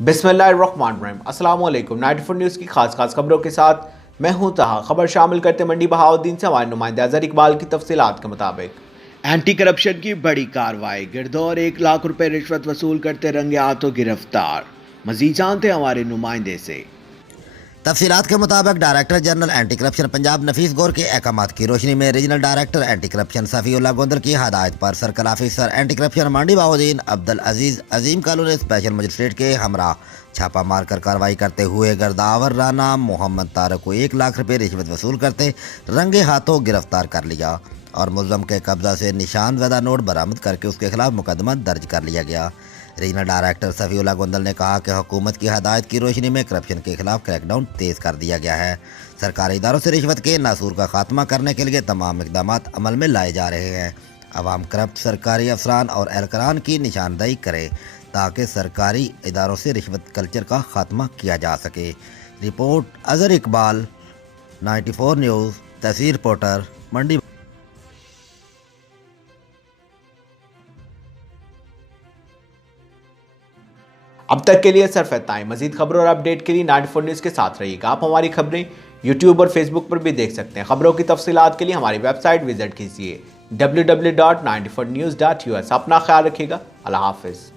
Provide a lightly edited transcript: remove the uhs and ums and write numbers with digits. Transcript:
बिस्मिल्लाहिर्रहमानिर्रहीम। अस्सलाम वालेकुम। 94 न्यूज़ की खास खबरों के साथ मैं हूं तहा। खबर शामिल करते मंडी बहाउद्दीन से हमारे नुमाइंदे अजहर इकबाल की तफसीलात के मुताबिक। एंटी करप्शन की बड़ी कार्रवाई, गिरदौर 1 लाख रुपए रिश्वत वसूल करते रंगे हाथों गिरफ्तार। मजीद जानते हमारे नुमाइंदे से। तफसीलात के मुताबिक director general anti corruption Punjab Nafees Gaur के अहकामात की रोशनी में regional director anti corruption Safiullah Gondal की हदायत पर circle officer anti corruption Mandi Bahauddin Abdul Aziz Azeem Kalu ने स्पेशल मजिस्ट्रेट के हमरा छापा मारकर कार्रवाई करते हुए गर्दावर राना मोहम्मद तारक को 1 लाख रुपये रिश्वत वसूल करते रंगे हाथों गिरफ्तार कर लिया और मुलजम के कब्जा से निशान ज़दा नोट बरामद करके उसके खिलाफ मुकदमा दर्ज कर लिया गया। रीजनल डायरेक्टर सफ़ीउल्लाह गोंदल ने कहा कि हुकूमत की हदायत की रोशनी में करप्शन के खिलाफ क्रैकडाउन तेज़ कर दिया गया है। सरकारी इदारों से रिश्वत के नासूर का खात्मा करने के लिए तमाम इकदाम अमल में लाए जा रहे हैं। अवाम करप्ट सरकारी अफसरान और एहलकारान की निशानदेही करें ताकि सरकारी इदारों से रिश्वत कल्चर का खात्मा किया जा सके। रिपोर्ट अजहर इकबाल, 94 न्यूज़, तहसील रिपोर्टर, मंडी। अब तक के लिए सिर्फ इतना ही। मजीद खबरों और अपडेट के लिए 94 न्यूज़ के साथ रहिएगा। आप हमारी खबरें यूट्यूब और फेसबुक पर भी देख सकते हैं। खबरों की तफसीलात के लिए हमारी वेबसाइट विजिट कीजिए www.94news.us। अपना ख्याल रखिएगा। अल्लाह हाफिज़।